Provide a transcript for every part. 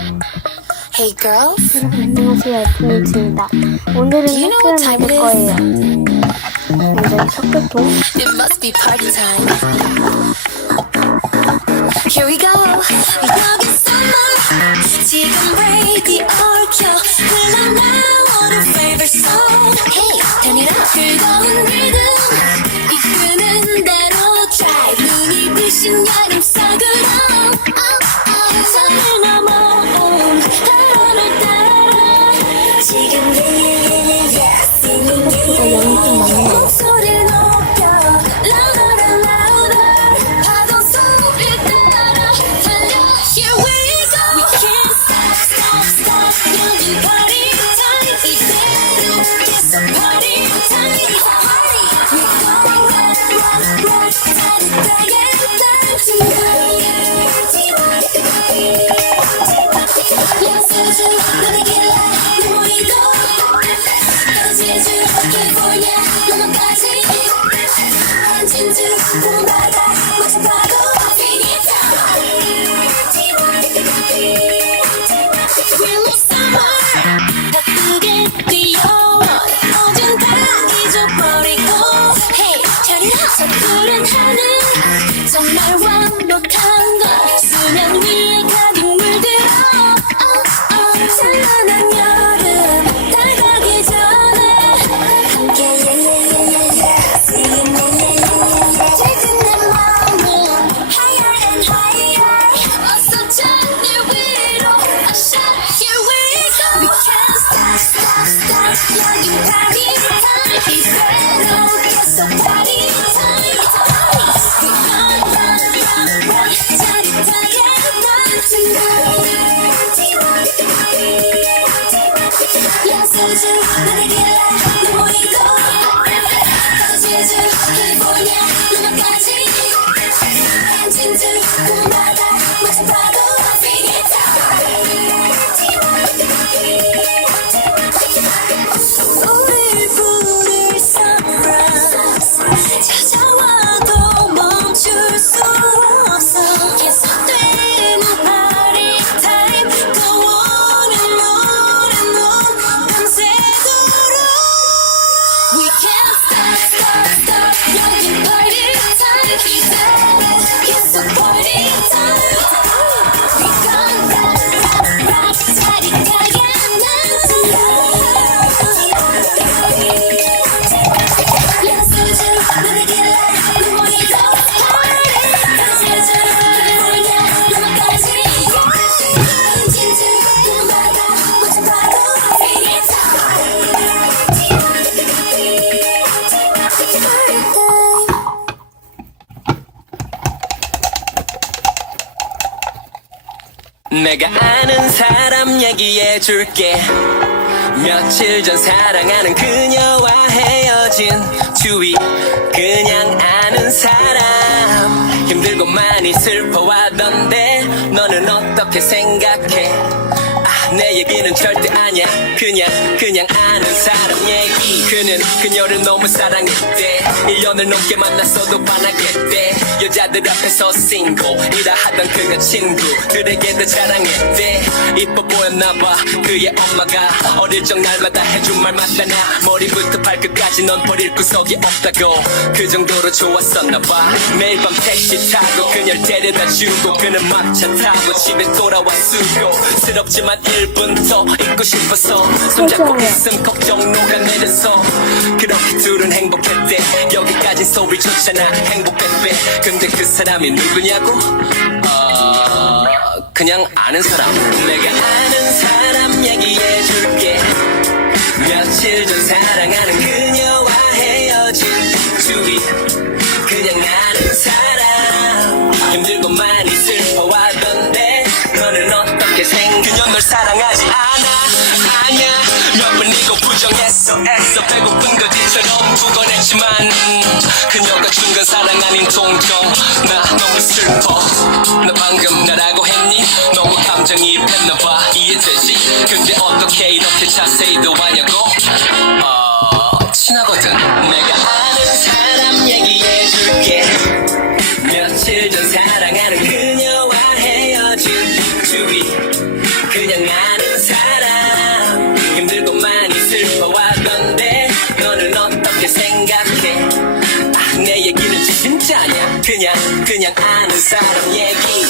Hey girls, 안녕하세요 에프니츠입니다 오늘은 학교를 it 거예요 먼저 석교통 it must be party time. Here we go. 여기 summer. 지금 radio 켜. 흘러나오는 favorite song. Hey, turn it up. 즐거운 rhythm. 이끄는 대로 drive. 눈이 부신 여름 속 정말 완벽한 걸 수면 위 California 내가 아는 사람 얘기해 줄게. 며칠 전 사랑하는 그녀와 헤어진 주위 그냥 아는 사람. 힘들고 많이 슬퍼하던데 너는 어떻게 생각해? 아, 내 얘기는 절대 아니야. 그냥 그냥 아는 사람 얘기. 그는 그녀를 너무 사랑했대. 1년을 넘게 만났어도 반하겠대. 여자들 앞에서 싱글이라 하던 그가 친구들에게도 자랑했대. 이뻐 보였나봐 그의 엄마가. 어릴 적 날마다 해준 말마다 나. 머리부터 발끝까지 넌 버릴 구석이 없다고. 그 정도로 좋았었나봐. 매일 밤 택시 타고 그녀를 데려다 주고 그는 막차 타고 집에 돌아와 수고스럽지만 1분 더 있고 싶어서. 손잡고 있음 걱정 녹아내려서. 그렇게 둘은 행복했대. 여기까지 소리 좋잖아. 행복했대. 근데 그 사람이 누구냐고? 어... 그냥 아는 사람. 내가 아는 사람 얘기해 줄게. 며칠 전 사랑하는 그 그녀 널 사랑하지 않아. 아냐 몇 번이고 부정했어. 애써 배고픈 거지처럼 구걸했지만 그녀가 준 건 사랑 아닌 동정. 나 너무 슬퍼. 너 방금 나라고 했니? 너무 감정이입했나봐. 이해되지? 근데 어떻게 이렇게 자세히도 하냐고? 어 친하거든. 내가 사람. 힘들고 많이 슬퍼하던데 너는 어떻게 생각해? 아, 내 얘기는 진짜냐 그냥 그냥 아는 사람 얘기.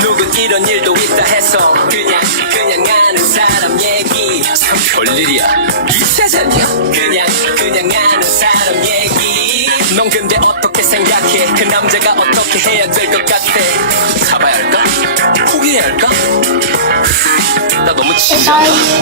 누군 이런 일도 있다 해서 그냥 그냥 아는 사람 얘기. 참 별일이야. 이 세상이야. 그냥 그냥 아는 사람 얘기. 넌 근데 어떻게 생각해? 그 남자가 어떻게 해야 될 것 같아? 잡아야 할까? 포기해야 할까? 拜拜